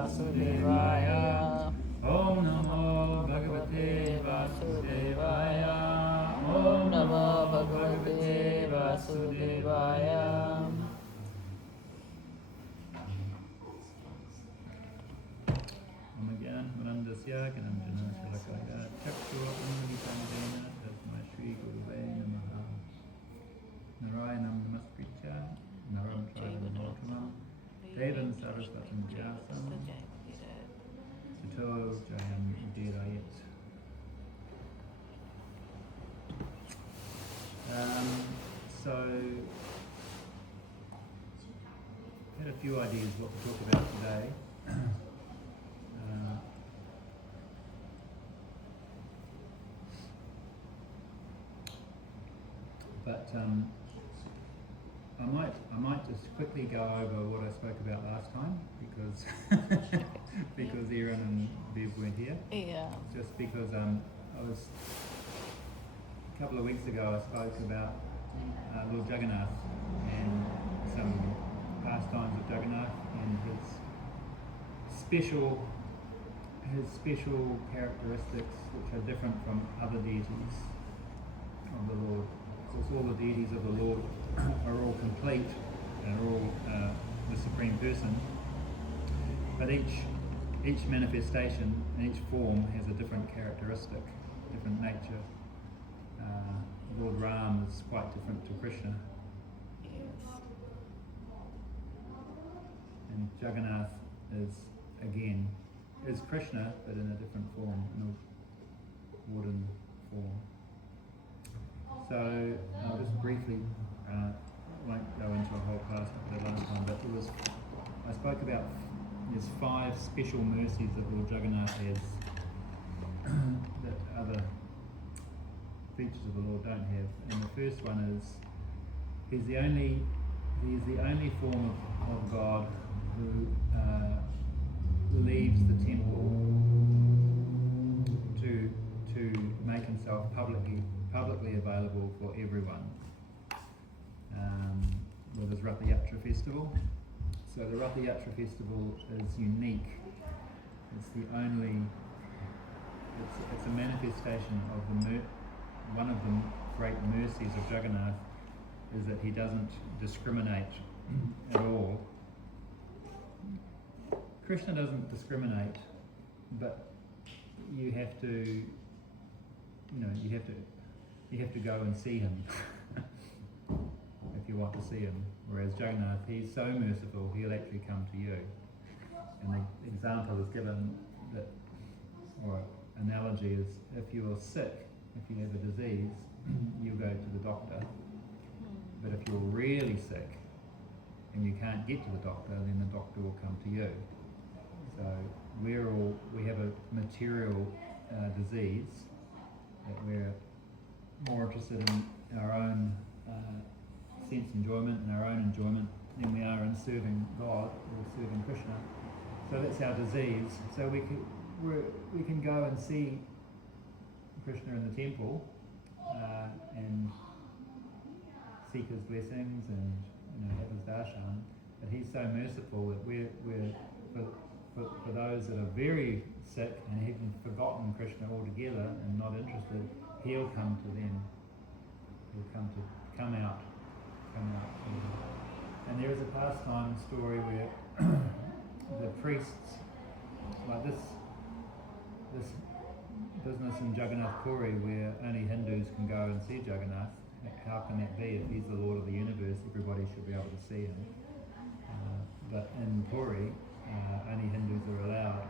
Vasudevaya. Om Namo Bhagavate Vasudevaya. Om Namo Bhagavate Vasudevaya. Again, Manandasya Kanamjana Salakaya Chakshura Unnaditandena Tasmai Shri Guruve Namaha. Narayanam Namaskritya Naram Charan Bhautamam Devan Saraswatam Vyasam Tato Jayam Udirayat. So, I had a few ideas what to talk about today. But I might just quickly go over what I spoke about last time because because Aaron and Viv weren't here. Yeah. Just because I was a couple of weeks ago I spoke about Lord Jagannath and some pastimes of Jagannath and his special characteristics which are different from other deities of the Lord. Of course, all the deities of the Lord are all complete and are all the Supreme Person, but each manifestation and each form has a different characteristic, different nature. Lord Ram is quite different to Krishna. Yes. And Jagannath is Krishna, but in a different form, in a wooden form. So I'll just briefly, won't go into a whole class like the last time, but I spoke about there's 5 special mercies that Lord Jagannath has that other features of the Lord don't have. And the first one is he's the only form of God who leaves the temple to make himself publicly available for everyone with his Ratha Yatra festival. So the Ratha Yatra festival is unique. It's a manifestation of one of the great mercies of Jagannath is that he doesn't discriminate at all. Krishna doesn't discriminate, but you have to go and see him if you want to see him. Whereas Jagannath, he's so merciful, he'll actually come to you. And the example is given or analogy is if you're sick, if you have a disease, you go to the doctor. But if you're really sick and you can't get to the doctor, then the doctor will come to you. So we have a material disease that we're more interested in our own sense enjoyment and our own enjoyment than we are in serving God or serving Krishna. So that's our disease. So we can go and see Krishna in the temple and seek his blessings and have his darshan. But he's so merciful that we're for those that are very sick and have forgotten Krishna altogether and not interested, he'll come to them. He'll come out. And there is a pastime story where the priests, like this business in Jagannath Puri where only Hindus can go and see Jagannath. How can that be? If he's the Lord of the universe, everybody should be able to see him. But in Puri, only Hindus are allowed.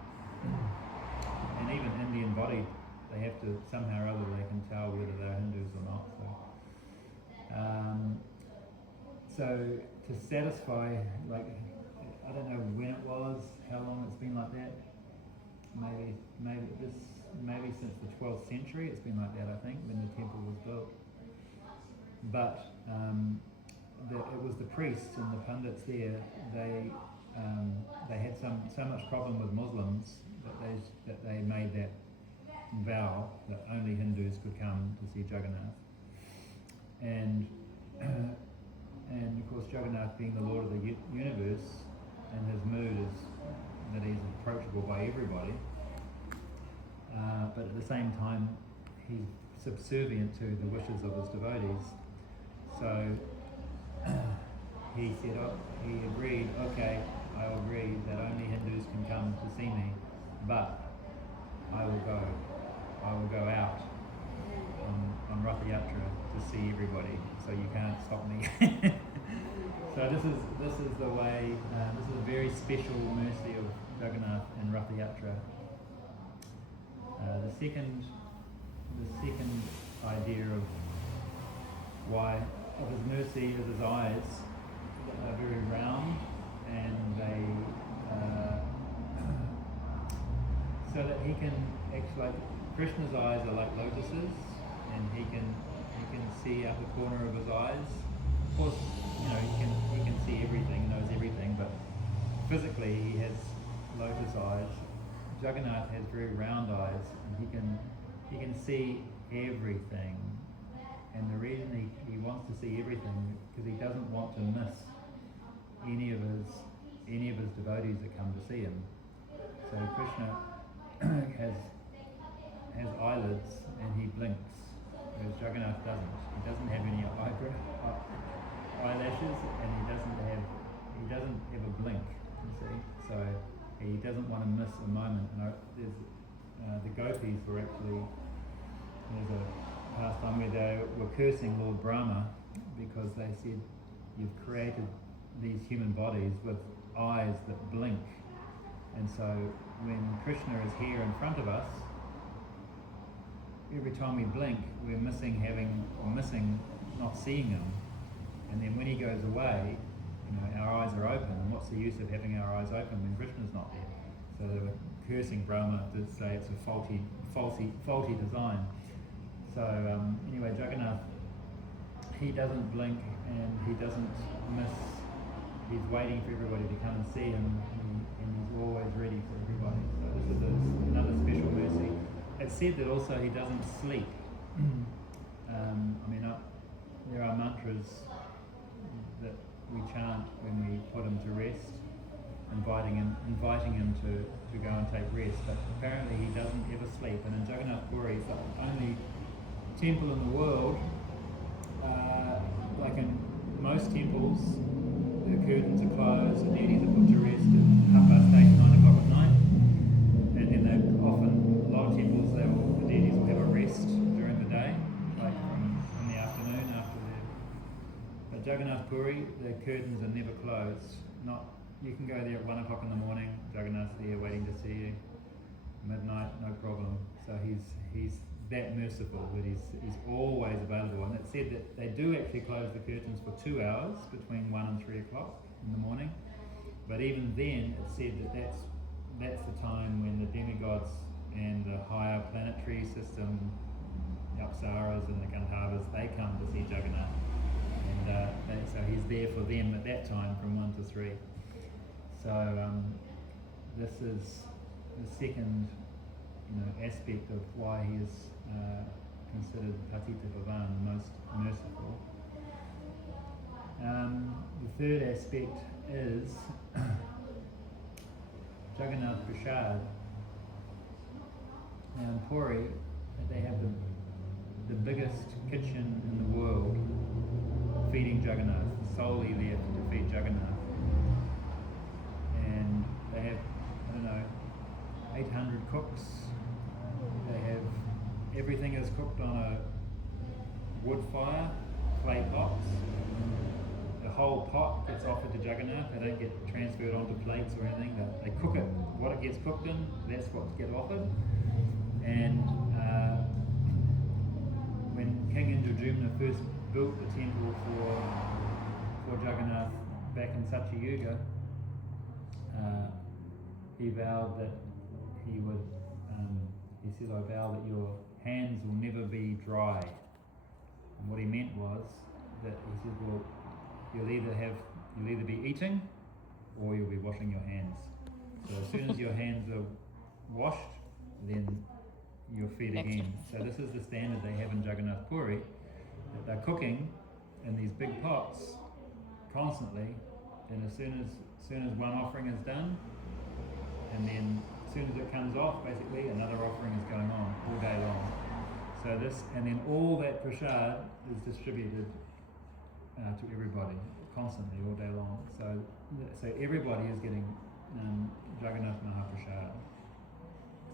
And even Indian body, they have to, somehow or other, they can tell whether they're Hindus or not. So to satisfy, like, I don't know when it was, how long it's been like that. Maybe since the 12th century it's been like that, I think, when the temple was built. But it was the priests and the pundits there, they had so much problem with Muslims that they made that vow that only Hindus could come to see Jagannath. And of course Jagannath being the Lord of the universe, and his mood is that he's approachable by everybody, but at the same time he's subservient to the wishes of his devotees. So he said, he agreed, okay, I will agree that only Hindus can come to see me, but I will go out on Rath Yatra to see everybody, so you can't stop me. So this is the way, this is a very special mercy of Jagannath and Rath Yatra. The second idea of his mercy is his eyes are very round, and they so that he can actually, like Krishna's eyes are like lotuses, and he can see out the corner of his eyes. Of course, he can see everything, knows everything, but physically he has lotus eyes. Jagannath has very round eyes, and he can see everything. And the reason he wants to see everything because he doesn't want to miss any of his devotees that come to see him. So Krishna has eyelids and he blinks, whereas Jagannath doesn't. He doesn't have any eyelashes, and he doesn't have a blink. You see, so he doesn't want to miss a moment. And the gopis were actually, there's a pastime where they were cursing Lord Brahma because they said, you've created these human bodies with eyes that blink, and so when Krishna is here in front of us, every time we blink we're missing not seeing him, and then when he goes away, our eyes are open, and what's the use of having our eyes open when Krishna's not there? So they were cursing Brahma to say it's a faulty design. So anyway, Jagannath, he doesn't blink and he doesn't miss. He's waiting for everybody to come and see him, and he's always ready for everybody. So this is another special mercy. It's said that also he doesn't sleep. There are mantras that we chant when we put him to rest, inviting him to go and take rest, but apparently he doesn't ever sleep. And in Jagannath Puri, it's the only temple in the world, like in most temples, the curtains are closed, the deities are put to rest at 8:30, 9 o'clock at night, and then a lot of temples, the deities will have a rest during the day, like in the afternoon after but Jagannath Puri, the curtains are never closed. You can go there at 1 o'clock in the morning, Jagannath's there waiting to see you. Midnight, no problem. So he's that merciful that he's always available. And it's said that they do actually close the curtains for 2 hours between 1 and 3 o'clock in the morning. But even then, it's said that that's the time when the demigods and the higher planetary system, the Apsaras and the Gandharvas, they come to see Jagannath. And so he's there for them at that time from 1 to 3. So this is the second aspect of why he is considered Patita Pavan, the most merciful. The third aspect is Jagannath Prasad. Now in Puri, they have the biggest kitchen in the world feeding Jagannath, solely there to feed Jagannath. And they have, 800 cooks. They have, everything is cooked on a wood fire, clay pots. The whole pot gets offered to Jagannath. They don't get transferred onto plates or anything. They cook it. What it gets cooked in, that's what gets offered. And when King Indradyumna first built the temple for Jagannath back in Satyayuga, he vowed that he would, he said, I vow that your hands will never be dry. And what he meant was that he said, well, you'll either be eating or you'll be washing your hands. So as soon as your hands are washed, then you're fed again. So this is the standard they have in Jagannath Puri, that they're cooking in these big pots constantly, and as soon as one offering is done, and then as soon as it comes off, basically another offering is going on all day long. So this, and then all that prasad is distributed to everybody constantly all day long. So everybody is getting Jagannath Mahaprasad.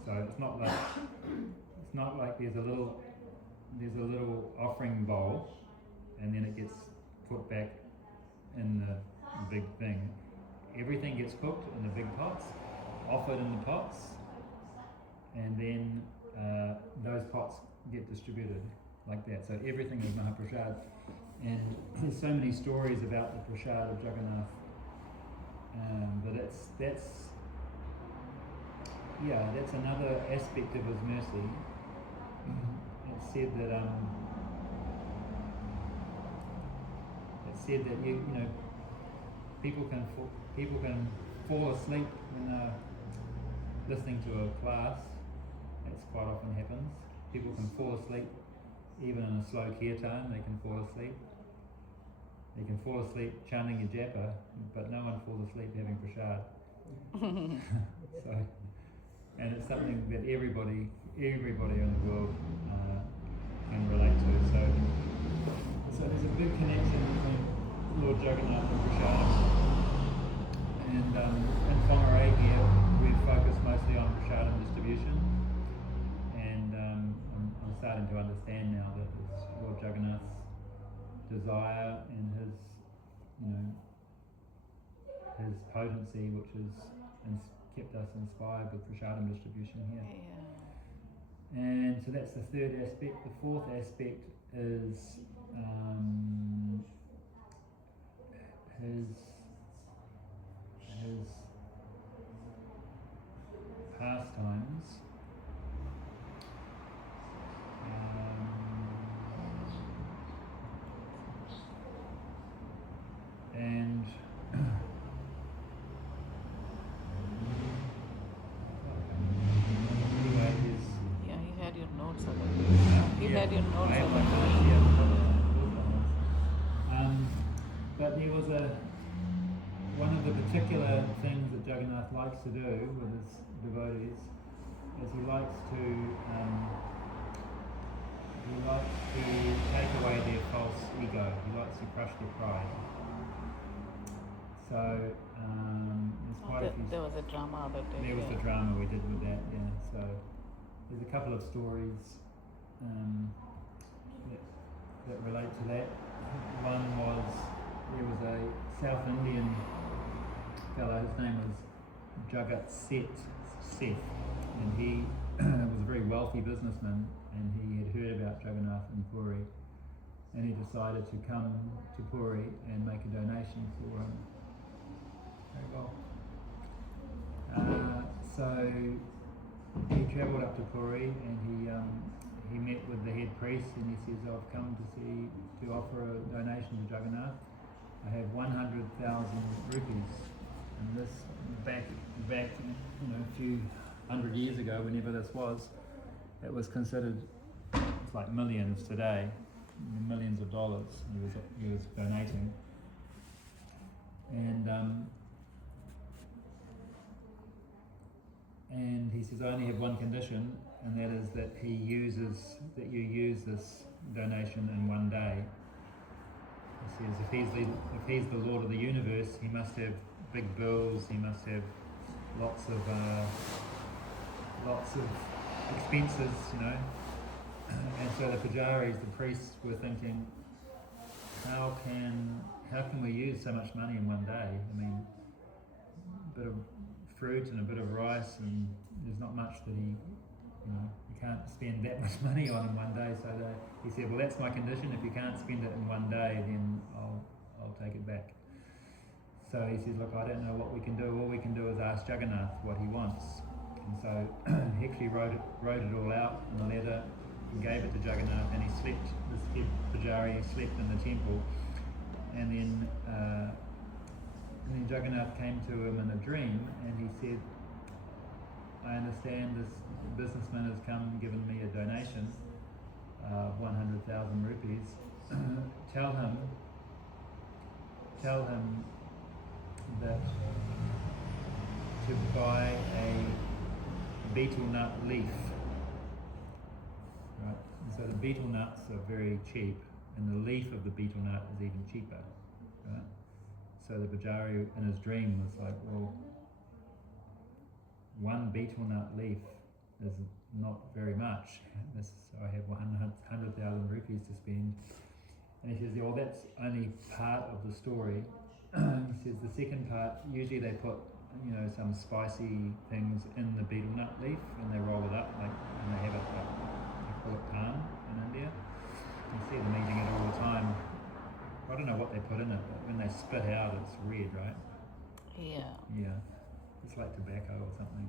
So it's not like there's a little offering bowl, and then it gets put back in the big thing. Everything gets cooked in the big pots, offered in the pots, and then those pots get distributed like that. So everything is Mahaprasad. And there's so many stories about the prasad of Jagannath, but that's another aspect of his mercy. It's said that you know people can fall asleep when they're listening to a class. That's quite often happens. People can fall asleep even in a slow kirtan. They can fall asleep. They can fall asleep chanting a japa, but no one falls asleep having prasad. So, and it's something that everybody in the world can relate to. So there's a big connection between Lord Jagannath and prasad. And in Whangarei here, we've focused mostly on prasadam distribution. And I'm starting to understand now that it's Lord Jagannath's desire and his potency, which has kept us inspired with prasadam distribution here. Yeah. And so that's the third aspect. The fourth aspect is his pastimes. And anyway, Yeah, you had your notes on it. You had your notes I have on my it. notes, yeah. But there was one of the particular things that Jagannath likes to do with his devotees is he likes to take away their false ego. He likes to crush their pride. So there's quite a few. There was a drama that day. There was the drama we did with that, yeah. So there's a couple of stories that relate to that. One was there was a South Indian fellow. His name was Jagat Seth, and he was a very wealthy businessman, and he had heard about Jagannath in Puri, and he decided to come to Puri and make a donation for him. Very well. So he travelled up to Puri, and he met with the head priest, and he says, "I've come to offer a donation to Jagannath. I have 100,000 rupees." And this back a few hundred years ago, whenever this was, it was considered, it's like millions today, millions of dollars he was donating. And he says, "I only have one condition, and that is that you use this donation in one day." He says, if he's the Lord of the universe, he must have big bills, he must have lots of expenses, And so the pujaris, the priests, were thinking, how can we use so much money in one day? I mean, a bit of fruit and a bit of rice, and there's not much that you can't spend that much money on in one day. So he said, "Well, that's my condition. If you can't spend it in one day, then I'll take it back." So he says, "Look, I don't know what we can do. All we can do is ask Jagannath what he wants." And so he actually wrote it all out in a letter and gave it to Jagannath, and he slept. This head pujari slept in the temple, and then Jagannath came to him in a dream, and he said, "I understand this businessman has come and given me a donation of 100,000 rupees. Tell him that to buy a betel nut leaf. Right? And so the betel nuts are very cheap, and the leaf of the betel nut is even cheaper. Right? So the Pujari in his dream was like, well, one betel nut leaf is not very much. I have 100,000 rupees to spend. And he says, yeah, well, that's only part of the story. He says the second part, usually they put, some spicy things in the betel nut leaf and they roll it up, and they have it, they call it pan in India. You see them eating it all the time. I don't know what they put in it, but when they spit out, it's red, right? Yeah. Yeah. It's like tobacco or something.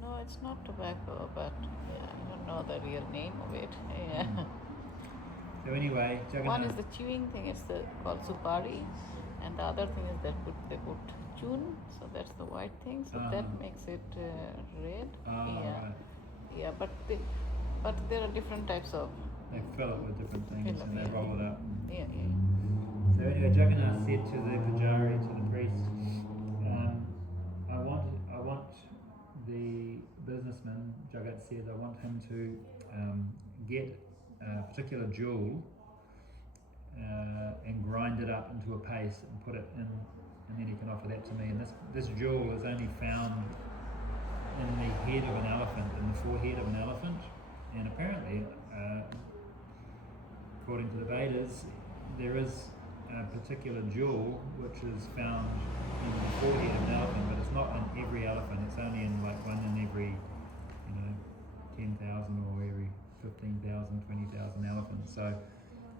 No, it's not tobacco, but I don't know the real name of it. Yeah. So anyway, One is Jagannath. the chewing thing, it's called supari, and the other thing is that they put chun, so that's the white thing, so that makes it red. Yeah. Right. Yeah, but there are different types of. They fill it with different things Fill it, and they yeah. roll it up. Yeah. So anyway, Jagannath said to the Pujari, to the priest, I want the businessman, Jagat said, I want him to get a particular jewel and grind it up into a paste and put it in, and then he can offer that to me. And this jewel is only found in the head of an elephant, in the forehead of an elephant. And apparently, according to the Vedas, there is a particular jewel which is found in the forehead of an elephant, but it's not in every elephant. It's only in like one in every, 10,000 or every 15,000, 20,000 elephants. So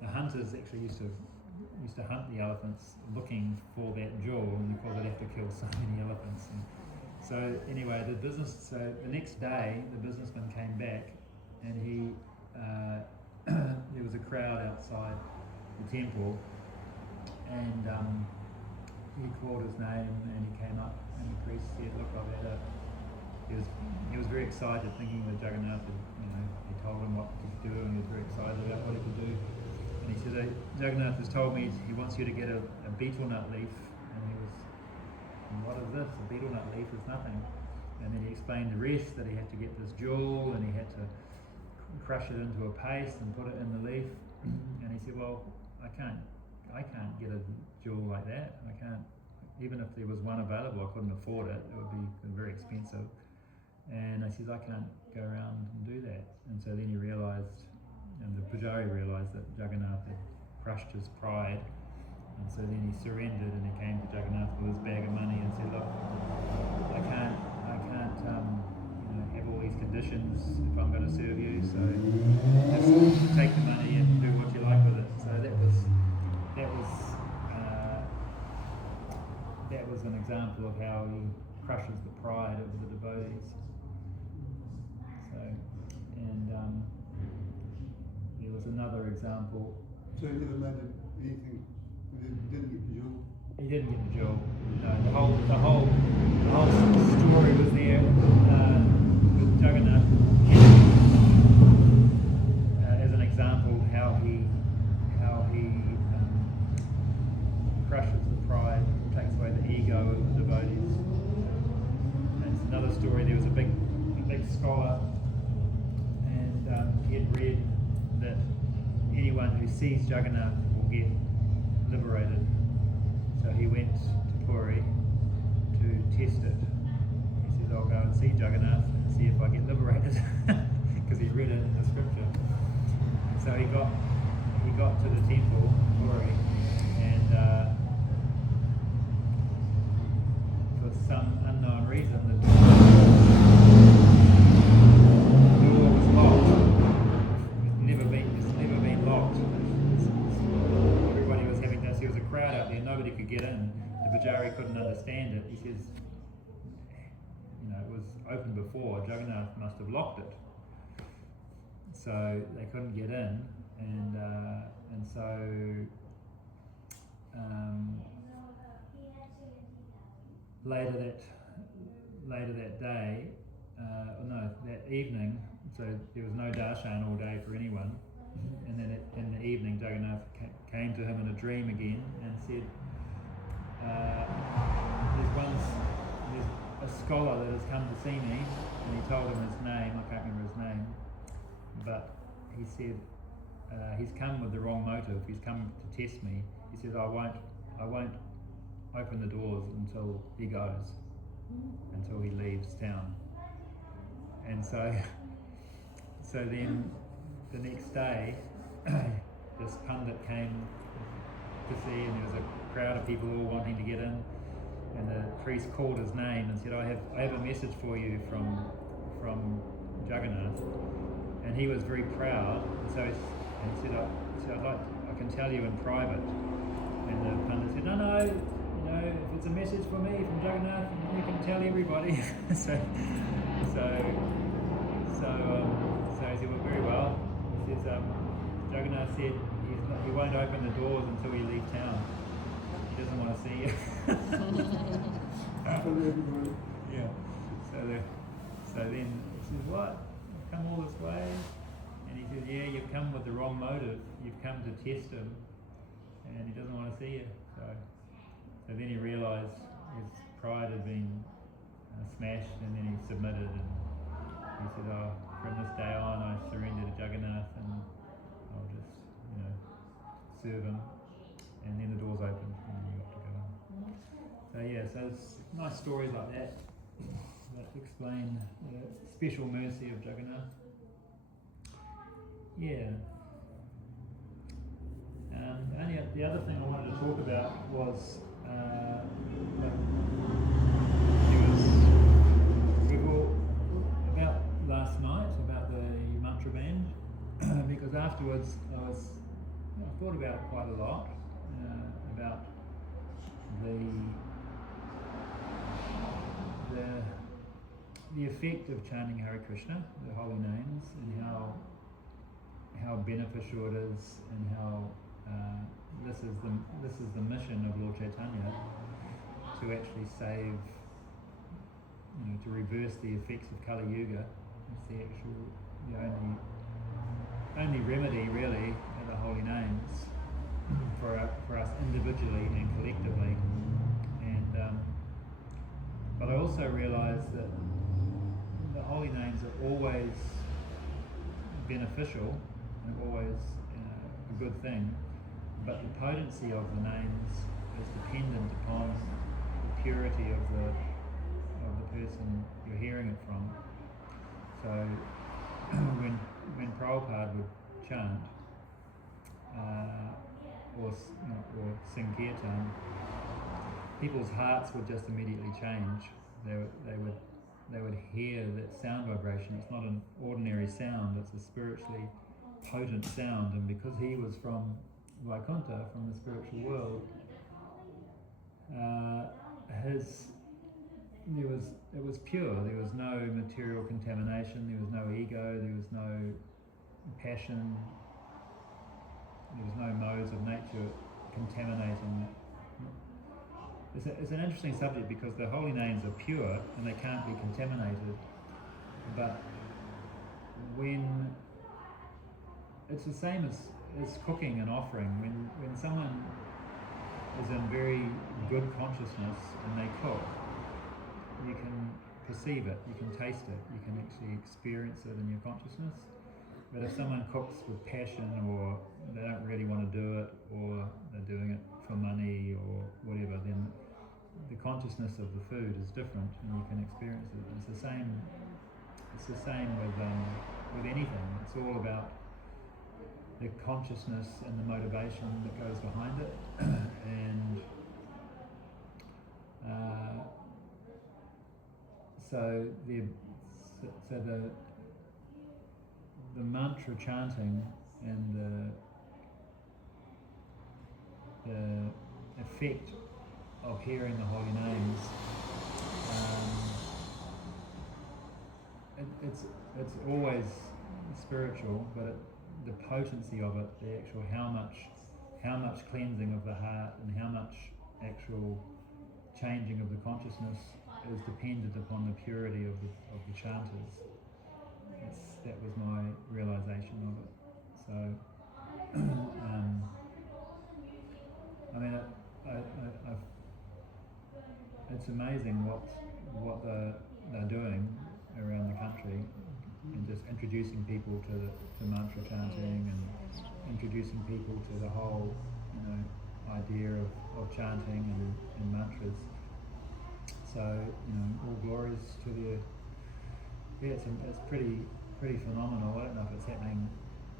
the hunters actually used to hunt the elephants looking for that jewel, and because they'd have to kill so many elephants. And so anyway, so the next day the businessman came back, and he there was a crowd outside the temple, and he called his name, and he came up, and the priest said, look, I've had a... He was very excited, thinking that Jagannath had, he told him what he could do, and he was very excited about what he could do. And he said, Jagannath has told me he wants you to get a betel nut leaf. And he was, what is this? A betel nut leaf is nothing. And then he explained the rest, that he had to get this jewel, and he had to crush it into a paste and put it in the leaf. And he said, well, I can't get a jewel like that. I can't, even if there was one available, I couldn't afford it. It would be very expensive. And I says, I can't go around and do that. And so then he realised, and the Pujari realised, that Jagannath had crushed his pride. And so then he surrendered, and he came to Jagannath with his bag of money and said, look, I can't have all these conditions if I'm going to serve you, so just take the money and do what you like with it. So that was an example of how he crushes the pride of the devotees. So, and there was another example. So he never made anything. He didn't get the jewel. He didn't get the jewel. No, the whole story was there with Jagannath as an example how he crushes the pride, takes away the ego of the devotees. And it's another story. There was a big scholar, and he had read that anyone who sees Jagannath will get liberated. So he went to Puri to test it. He says, I'll go and see Jagannath and see if I get liberated, because he read it in the scripture. So he got to the temple, Puri, and for some unknown reason the door was locked. It's never been locked. Everybody was having this. There was a crowd out there. Nobody could get in. The Pujari couldn't understand it. He says, it was open before. Jagannath must have locked it. So they couldn't get in, and so later that day, that evening, so there was no darshan all day for anyone, and then in the evening Jagannath came to him in a dream again and said, a scholar that has come to see me, and he told him his name. I can't remember his name, but he said he's come with the wrong motive. He's come to test me. He says I won't open the doors until he goes, until he leaves town. And so then the next day, this pundit came to see, and there was a crowd of people all wanting to get in. And the priest called his name and said, I have a message for you from Jagannath. And he was very proud. And so he said, I can tell you in private. And the pundit said, no, if it's a message for me from Jagannath, you can tell everybody. so he said, well, very well. He says, Jagannath said he won't open the doors until you leave town. He doesn't want to see you. Yeah. So then he says, what? You've come all this way? And he says, yeah, you've come with the wrong motive. You've come to test him, and he doesn't want to see you. So then he realised his pride had been smashed, and then he submitted, and he said, from this day on I surrender to Jagannath, and I'll just, serve him. And then the doors opened, and then you got to go. So so it's nice stories like that explain the special mercy of Jagannath. Yeah. The other thing I wanted to talk about was about last night, about the mantra band, because afterwards I thought about it quite a lot, about the effect of chanting Hare Krishna, the holy names, and how beneficial it is, and how this is the mission of Lord Chaitanya, to actually save, to reverse the effects of Kali Yuga. It's the only remedy really are the holy names for us individually and collectively. And but I also realise that the holy names are always beneficial and always a good thing, but the potency of the names is dependent upon the purity of the person you're hearing it from. So when Prabhupada would chant or sing kirtan, people's hearts would just immediately change. They would hear that sound vibration. It's not an ordinary sound, it's a spiritually potent sound, and because he was from Vaikuntha, from the spiritual world, it was pure. There was no material contamination, there was no ego, there was no passion, there was no modes of nature contaminating. It's an interesting subject because the holy names are pure and they can't be contaminated, but when it's the same as cooking and offering, when someone is in very good consciousness and they cook, you can perceive it, you can taste it, you can actually experience it in your consciousness. But if someone cooks with passion, or they don't really want to do it, or they're doing it for money or whatever, then the consciousness of the food is different, and you can experience it. It's the same with anything. It's all about the consciousness and the motivation that goes behind it, and so the mantra chanting and the effect of hearing the holy names, it's always spiritual, but the potency of it, the actual how much cleansing of the heart and how much actual changing of the consciousness is dependent upon the purity of the chanters. That was my realization of it. So, it's amazing what what they're doing around the country, and just introducing people to mantra chanting, and That's true. introducing people to the whole, idea of chanting and mantras. So, all glories to the. Yeah, it's pretty phenomenal. I don't know if it's happening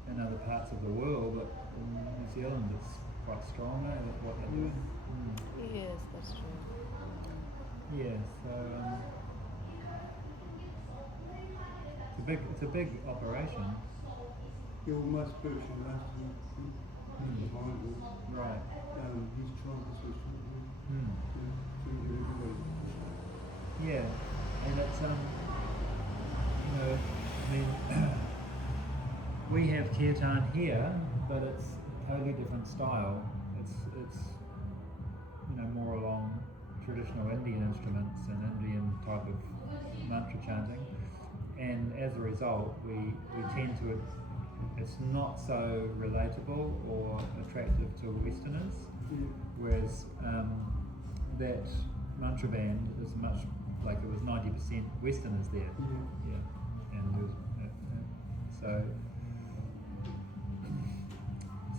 in other parts of the world, but in New Zealand it's quite strong, what they're doing. Yes, that's true. Yeah, so it's a big operation. Yeah, well, my spiritual master, behind us, Right. he's trying to switch it. Mm. To everybody. Yeah, and it's I mean, we have kirtan here, but it's a totally different style. It's more along traditional Indian instruments and Indian type of mantra chanting, and as a result, we tend to. It's not so relatable or attractive to Westerners, Yeah. whereas that mantra band is much like it was 90% Westerners there. Yeah. Yeah, and there was,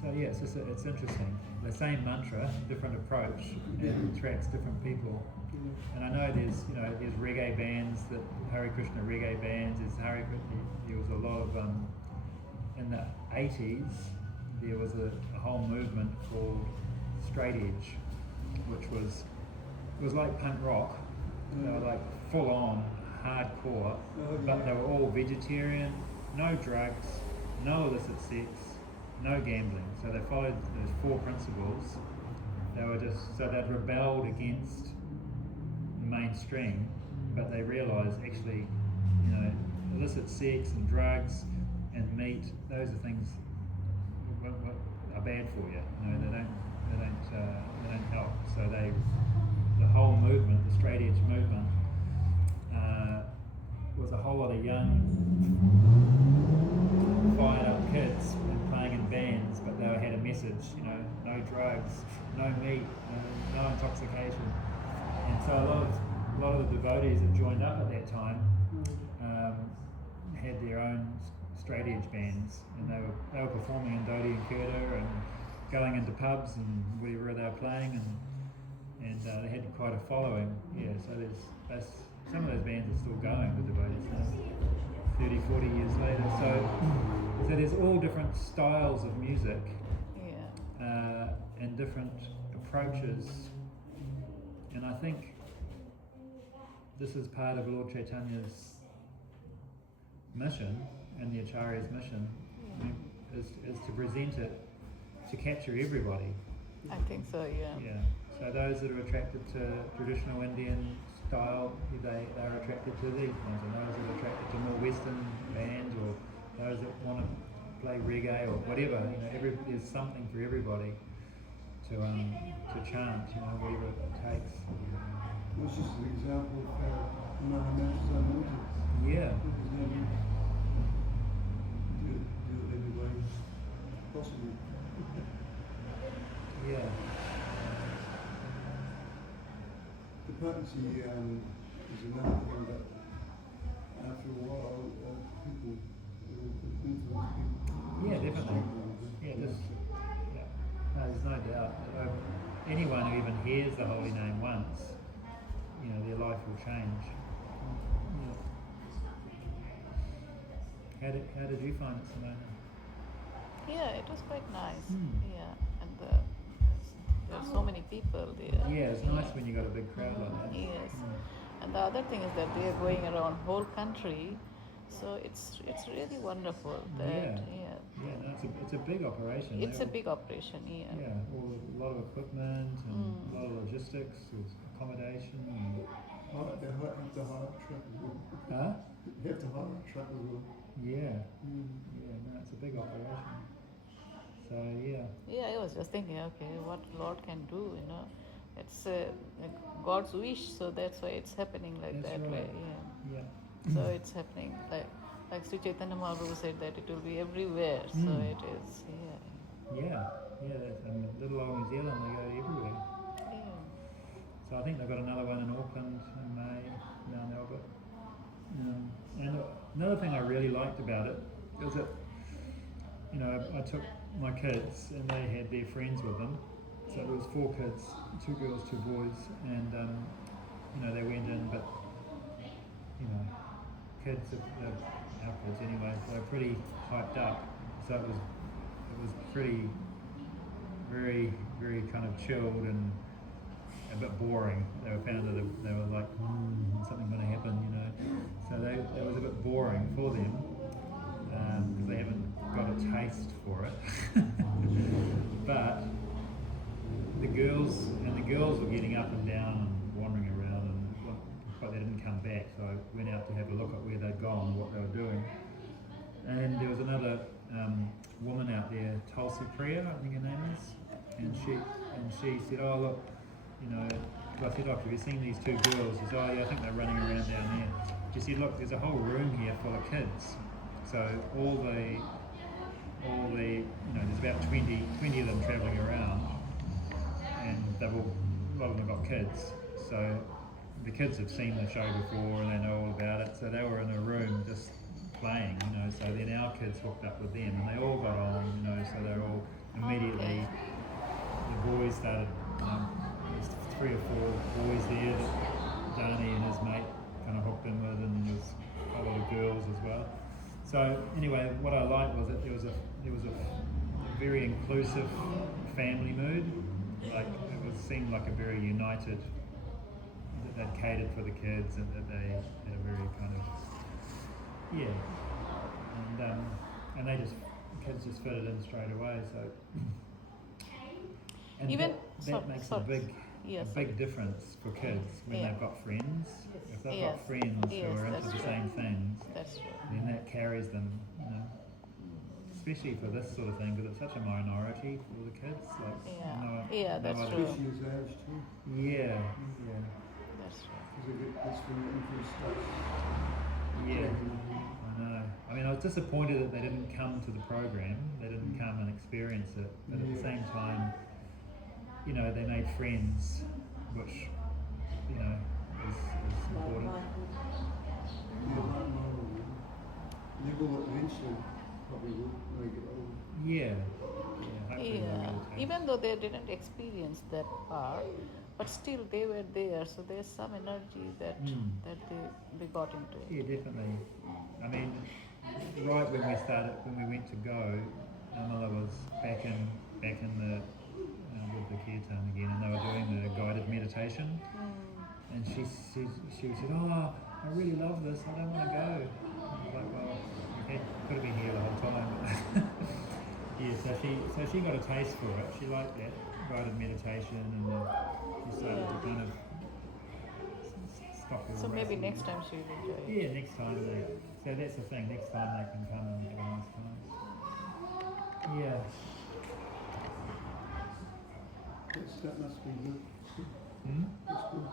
so yeah, it's interesting. The same mantra, different approach, and attracts different people. Yeah. And I know there's reggae bands, that Hare Krishna reggae bands. There was a lot of in the 80s. There was a whole movement called straight edge, which was like punk rock. They were like full on hardcore, but they were all vegetarian, no drugs, no illicit sex, no gambling. So they followed those 4 principles. They'd rebelled against the mainstream, but they realised actually, illicit sex and drugs and meat, those are things that are bad for you. They don't help. So the whole movement, the straight edge movement, was a whole lot of young, fired up kids and playing in bands, but they had a message, no drugs, no meat, no intoxication. And so a lot of the devotees that joined up at that time had their own straight edge bands, and they were performing in Dodi and Kurta and going into pubs and wherever they were playing, and they had quite a following. Yeah, so there's some of those bands are still going, the devotees, 30, 40 years later. So there's all different styles of music, Yeah. and different approaches, and I think this is part of Lord Chaitanya's mission and the Acharya's mission, is to present it, to capture everybody. I think so, yeah. Yeah. So those that are attracted to traditional Indian style, they're attracted to these ones, and those that are attracted to more Western bands, or those that want to play reggae or whatever. There's something for everybody to chant, whatever it takes. That's just an example of how Mahamash's anointed. Yeah. Do it any way possible. Yeah. The potency is another thing that after a while people will influence people. Yeah, definitely. Yeah, no, there's no doubt. Anyone who even hears the holy name once, their life will change. Yeah. How did you find it, Simona? Yeah, it was quite nice. Hmm. Yeah, and there are so many people there. Yeah, it's nice when you got a big crowd like that. Yes, and the other thing is that they are going around whole country, so it's really wonderful. That Yeah, no, it's a big operation. it's a big operation. Yeah. Yeah, a lot of equipment and a lot of logistics, with accommodation. And, They have to hire a truck as well. huh? You have to hire a truck as well. Yeah, no, it's a big operation. So yeah. Yeah, I was just thinking, okay, what Lord can do, it's like God's wish, so that's why it's happening like That's that right. way. Yeah. Yeah. So it's happening like Sri Chaitanya Mahaprabhu said that it will be everywhere. So it is. Yeah, little old New Zealand, they go everywhere. Yeah. So I think they've got another one in Auckland in May. Mount Albert. And another thing I really liked about it is that, you know, I took my kids and they had their friends with them. So there was 4 kids, 2 girls, 2 boys, and you know, they went in, but you know, kids, our kids anyway, they were pretty hyped up. So it was pretty, very, very kind of chilled and a bit boring. They were like, something going to happen, you know. So it was a bit boring for them because they haven't got a taste for it. But the girls were getting up and down and wandering around, but they didn't come back. So I went out to have a look at where they'd gone, what they were doing. And there was another woman out there, Tulsi Priya, I think her name is, and she said, "Oh look, you know," I said, "Oh, have you seen these 2 girls?" She said, "Oh yeah, I think they're running around down there." She said, "Look, there's a whole room here full of kids. So all the you know, there's about 20 of them travelling around, and a lot of them got kids. So the kids have seen the show before and they know all about it. So they were in a room just playing, you know. So then our kids hooked up with them, and they all got on, you know. So they're all immediately. The boys started. There's 3 or 4 boys there that Dani and his mate kind of hooked in with, and there was a lot of girls as well. So anyway, what I liked was that there was a very inclusive family mood. Like seemed like a very united. That they'd catered for the kids, and that they had a very kind of and they just kids just fitted in straight away. So and Even that makes a big difference for kids when they've got friends. If they've got friends who are into the same things, That's true. then that carries them, you know. Especially for this sort of thing, because it's such a minority for the kids. Like, That's other- true. Especially his age too. Yeah, That's true. Because they get discriminated for stuff. yeah. I know. I mean, I was disappointed that they didn't come to the program. They didn't come and experience it. But at the same time, you know, they made friends, which, you know, is important. They will eventually, probably will, when they get older. Yeah. Hopefully they'll Yeah, really take even though they didn't experience that part, but still they were there. So there's some energy that they got into it. Yeah, definitely. I mean, right when we went to go, Mother was back in the with the kirtan again, and they were doing the guided meditation. And she said, "Oh, I really love this. I don't want to go." I was like, "Well, you could have been here the whole time." Yeah, so she got a taste for it. She liked that guided meditation, and she started to kind of stop her. So maybe racing. next time she will enjoy it. Yeah, next time so that's the thing. Next time they can come and have a nice time. Yeah. That must be good. Hmm? That's good.